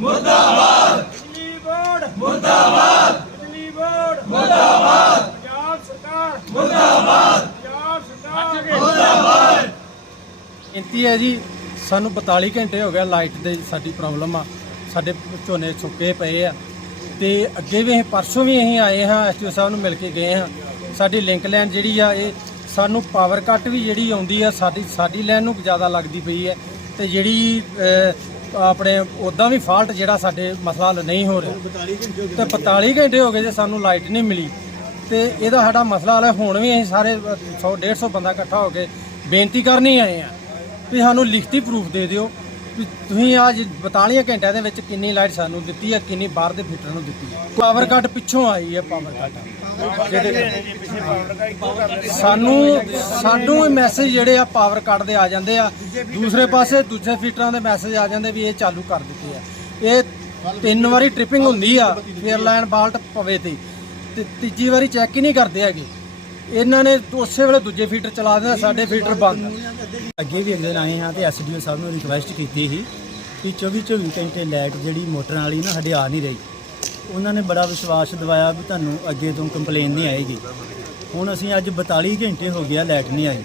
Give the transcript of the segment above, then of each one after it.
ਮੁਰਦਾਬਾਦ। ਬਿਜਲੀ ਬੋਰਡ ਮੁਰਦਾਬਾਦ। ਬਿਜਲੀ ਬੋਰਡ ਮੁਰਦਾਬਾਦ। ਪੰਜਾਬ ਸਰਕਾਰ। ਮੁਰਦਾਬਾਦ। ਪੰਜਾਬ ਸਰਕਾਰ। ਬੇਨਤੀ ਹੈ ਜੀ। ਸਾਨੂੰ 42 ਘੰਟੇ ਹੋ ਗਿਆ ਲਾਈਟ ਦੇ ਸਾਡੀ ਪ੍ਰੋਬਲਮ ਆ। ਸਾਡੇ ਝੋਨੇ ਸੁੱਕੇ ਪਏ ਆ। ਤੇ ਅੱਗੇ ਵੀ ਅਸੀਂ ਪਰਸੋਂ ਵੀ ਅਸੀਂ ਆਏ ਹਾਂ ਐਸਟੀਓ ਸਾਹਿਬ ਨੂੰ ਮਿਲ ਕੇ ਗਏ ਹਾਂ। ਸਾਡੀ ਲਿੰਕ ਲਾਈਨ ਜਿਹੜੀ ਆ ਇਹ ਸਾਨੂੰ ਪਾਵਰ ਕੱਟ ਵੀ ਜਿਹੜੀ ਆਉਂਦੀ ਆ ਸਾਡੀ ਸਾਡੀ ਲਾਈਨ ਨੂੰ ਜ਼ਿਆਦਾ ਲੱਗਦੀ ਪਈ ਹੈ। ਤੇ ਜਿਹੜੀ ਆਪਣੇ ਉਦਾਂ ਵੀ ਫਾਲਟ ਜਿਹੜਾ ਸਾਡੇ ਮਸਲਾ ਹੱਲ ਨਹੀਂ ਹੋ ਰਿਹਾ। ਤੇ 45 ਘੰਟੇ ਹੋ ਗਏ ਜੇ ਸਾਨੂੰ ਲਾਈਟ ਨਹੀਂ ਮਿਲੀ। ਤੇ ਇਹਦਾ ਸਾਡਾ ਮਸਲਾ ਹੱਲ ਹੁਣ ਵੀ ਅਸੀਂ ਸਾਰੇ 100 150 ਬੰਦਾ ਇਕੱਠਾ ਹੋ ਕੇ ਬੇਨਤੀ ਕਰਨੀ ਆਏ ਆ ਵੀ ਸਾਨੂੰ ਲਿਖਤੀ ਪ੍ਰੂਫ ਦੇ ਦਿਓ ਵੀ ਤੁਸੀਂ ਅੱਜ 42 ਘੰਟਿਆਂ ਦੇ ਵਿੱਚ ਕਿੰਨੀ ਲਾਈਟ ਸਾਨੂੰ ਦਿੱਤੀ ਹੈ, ਕਿੰਨੀ ਬਾਹਰ ਦੇ ਫੀਟਰ ਨੂੰ ਦਿੱਤੀ ਹੈ। ਪਾਵਰ ਕੱਟ ਪਿੱਛੋਂ ਆਈ ਹੈ ਪਾਵਰ ਕੱਟ ਜਿਹਦੇ ਸਾਨੂੰ ਸਾਨੂੰ ਮੈਸੇਜ ਜਿਹੜੇ ਆ ਪਾਵਰ ਕੱਟ ਦੇ ਆ ਜਾਂਦੇ ਆ। ਦੂਸਰੇ ਪਾਸੇ ਦੂਜੇ ਫੀਟਰਾਂ ਦੇ ਮੈਸੇਜ ਆ ਜਾਂਦੇ ਵੀ ਇਹ ਚਾਲੂ ਕਰ ਦਿੱਤੇ ਆ। ਇਹ ਤਿੰਨ ਵਾਰੀ ਟ੍ਰਿਪਿੰਗ ਹੁੰਦੀ ਆ ਫੇਰ ਬਾਲਟ ਪਵੇ ਤੇ। ਤੇ ਤੀਜੀ ਵਾਰੀ ਚੈੱਕ ਹੀ ਨਹੀਂ ਕਰਦੇ ਹੈਗੇ। ਇਹਨਾਂ ਨੇ ਉਸੇ ਵੇਲੇ ਦੂਜੇ ਫੀਟਰ ਚਲਾ ਦਿੰਦੇ ਸਾਡੇ ਫੀਟਰ ਬੰਦ ਅੱਗੇ ਵੀ ਇੱਕ ਦਿਨ ਆਏ ਹਾਂ ਤੇ ਐਸਡੀਓ ਸਾਹਿਬ ਨੂੰ ਰਿਕੁਐਸਟ ਕੀਤੀ ਸੀ ਕਿ 24 24 ਘੰਟੇ ਲਾਈਟ ਜਿਹੜੀ ਮੋਟਰਾਂ ਵਾਲੀ ਨਾ ਸਾਡੇ ਆ ਨਹੀਂ ਰਹੀ। ਉਹਨਾਂ ਨੇ ਬੜਾ ਵਿਸ਼ਵਾਸ ਦਿਵਾਇਆ ਵੀ ਤੁਹਾਨੂੰ ਅੱਗੇ ਤੋਂ ਕੰਪਲੇਨ ਨਹੀਂ ਆਏਗੀ। ਹੁਣ ਅਸੀਂ ਅੱਜ 42 ਘੰਟੇ ਹੋ ਗਿਆ ਲਾਈਟ ਨਹੀਂ ਆਈ।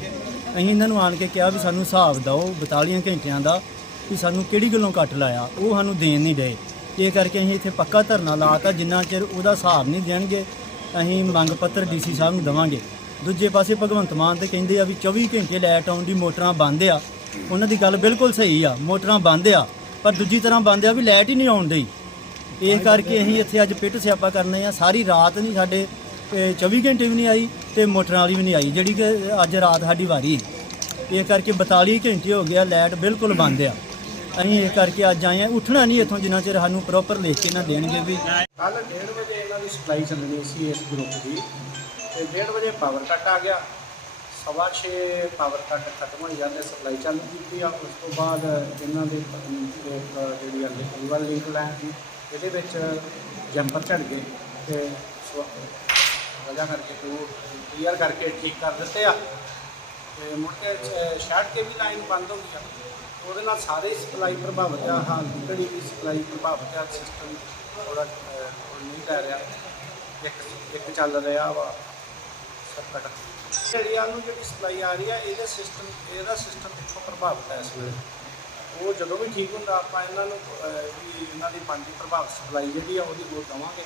ਅਸੀਂ ਇਹਨਾਂ ਨੂੰ ਆਣ ਕੇ ਕਿਹਾ ਵੀ ਸਾਨੂੰ ਹਿਸਾਬ ਦਿਓ 42 ਘੰਟਿਆਂ ਦਾ ਵੀ ਸਾਨੂੰ ਕਿਹੜੀ ਗੱਲੋਂ ਕੱਟ ਲਾਇਆ, ਉਹ ਸਾਨੂੰ ਦੇਣ ਨਹੀਂ ਦੇ ਇਹ ਕਰਕੇ ਅਸੀਂ ਇੱਥੇ ਪੱਕਾ ਧਰਨਾ ਲਾਤਾ, ਜਿੰਨਾ ਚਿਰ ਉਹਦਾ ਹਿਸਾਬ ਨਹੀਂ ਦੇਣਗੇ, ਅਸੀਂ ਮੰਗ ਪੱਤਰ ਡੀਸੀ ਸਾਹਿਬ ਨੂੰ ਦੇਵਾਂਗੇ। ਦੂਜੇ ਪਾਸੇ ਭਗਵੰਤ ਮਾਨ ਤੇ ਕਹਿੰਦੇ ਆ ਵੀ 24 ਘੰਟੇ ਲਾਈਟ ਆਉਣ ਦੀ ਮੋਟਰਾਂ ਬੰਦ ਆ। ਉਹਨਾਂ ਦੀ ਗੱਲ ਬਿਲਕੁਲ ਸਹੀ ਆ, ਮੋਟਰਾਂ ਬੰਦ ਆ। ਪਰ ਦੂਜੀ ਤਰ੍ਹਾਂ ਬੰਦ ਆ ਵੀ ਲਾਈਟ ਹੀ ਨਹੀਂ ਆਉਣ ਦੀ ਇਸ ਕਰਕੇ ਅਸੀਂ ਇੱਥੇ ਅੱਜ ਪਿੱਟ ਸਿਆਪਾ ਕਰਨੇ ਆ। ਸਾਰੀ ਰਾਤ ਨਹੀਂ ਸਾਡੇ ਅਹ, 24 ਘੰਟੇ ਵੀ ਨਹੀਂ ਆਈ ਤੇ ਮੋਟਰਾਂ ਵਾਲੀ ਵੀ ਨਹੀਂ ਆਈ ਜਿਹੜੀ ਕਿ ਅੱਜ ਰਾਤ ਸਾਡੀ ਵਾਰੀ ਹੈ। ਇਹ ਕਰਕੇ 42 ਘੰਟੇ ਹੋ ਗਿਆ ਲਾਈਟ ਬਿਲਕੁਲ ਬੰਦ ਆ। ਅਸੀਂ ਇਸ ਕਰਕੇ ਅੱਜ ਆਏ ਆ। ਉੱਠਣਾ ਨਹੀਂ ਇੱਥੋਂ ਜਿੰਨਾ ਚਿਰ ਸਾਨੂੰ ਪ੍ਰੋਪਰ ਲਿਖ ਕੇ ਨਾ ਦੇਣਗੇ ਵੀ ਕੱਲ 1:30 ਵਜੇ ਇਹਨਾਂ ਦੀ ਸਪਲਾਈ ਚੱਲਣੀ ਸੀ ਇਸ ਗਰੁੱਪ ਦੀ। ਤੇ 1:30 ਵਜੇ ਪਾਵਰ ਕੱਟ ਆ ਗਿਆ। ਸਵਾ ਛੇ ਪਾਵਰ ਕੱਟ ਖਤਮ ਹੋ ਜਾਂਦੇ ਸਪਲਾਈ ਚਾਲੂ ਕੀਤੀ ਆ। ਉਸ ਤੋਂ ਬਾਅਦ ਇਹਨਾਂ ਦੇ ਅਮ, ਇੱਕ ਜਿਹੜੀ ਆ ਰਿਵਰ ਲਿੰਕ ਲਾਈਨ ਸੀ ਇਹਦੇ ਵਿੱਚ ਜੰਪਰ ਝੜ ਗਏ ਤੇ ਸਵ- ਵਜ੍ਹਾ ਕਰਕੇ ਉਹ ਕਲੀਅਰ ਕਰਕੇ ਠੀਕ ਕਰ ਦਿੱਤੇ ਆ। ਤੇ ਮੁੜ ਕੇ ਸ਼ਾਰਟ ਕੇ ਵੀ ਲਾਈਨ ਬੰਦ ਹੋ ਗਈ ਆ। ਉਹਦੇ ਨਾਲ ਸਾਰੇ ਸਪਲਾਈ ਪ੍ਰਭਾਵਿਤ ਆ। ਹਾਂ ਘੜੀ ਵੀ ਸਪਲਾਈ ਪ੍ਰਭਾਵਿਤ ਆ ਸਿਸਟਮ ਥੋੜਾ ਨਹੀਂ ਲੈ ਰਿਹਾ। ਇੱਕ ਇੱਕ ਚੱਲ ਰਿਹਾ ਵਾ ਸਰਕਟ। ਏਰੀਆ ਨੂੰ ਜਿਹੜੀ ਸਪਲਾਈ ਆ ਰਹੀ ਆ, ਇਹਦਾ ਸਿਸਟਮ ਇਹਦਾ ਸਿਸਟਮ ਪਿੱਛੋਂ ਪ੍ਰਭਾਵਿਤ ਹੈ ਇਸ ਵੇਲੇ? ਉਹ ਜਦੋਂ ਵੀ ਠੀਕ ਹੁੰਦਾ ਆਪਾਂ ਇਹਨਾਂ ਨੂੰ ਅਹ, ਵੀ ਇਹਨਾਂ ਦੀ ਬਣਦੀ ਦੀ ਪ੍ਰਭਾਵਿਤ ਸਪਲਾਈ ਜਿਹੜੀ ਆ ਉਹਦੀ ਗੋਲ ਦੇਵਾਂਗੇ।